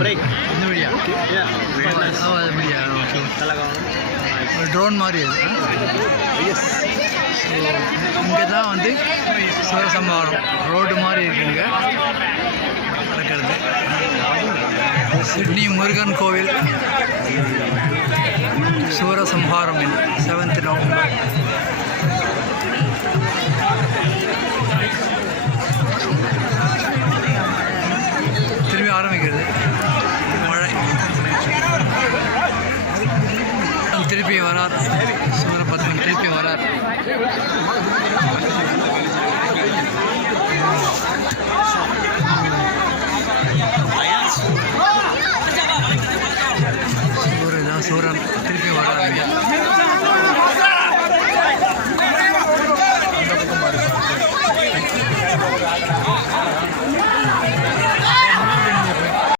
break. இந்த media Yeah, quite nice. Media okay Talagang ஒரு drone மாதிரி அது yes. ஸோ இங்கே தான் வந்து சூரசம்ஹாரம் ரோடு மாதிரி இருக்குங்க நடக்கிறது. சிட்னி முருகன் கோவில் சூரசம்ஹாரம் 7th நவம்பர். திரும்பி ஆரம்பிக்கிறது மழை. திருப்பி வரார் சூரபத்மன் திருப்பி வரார்.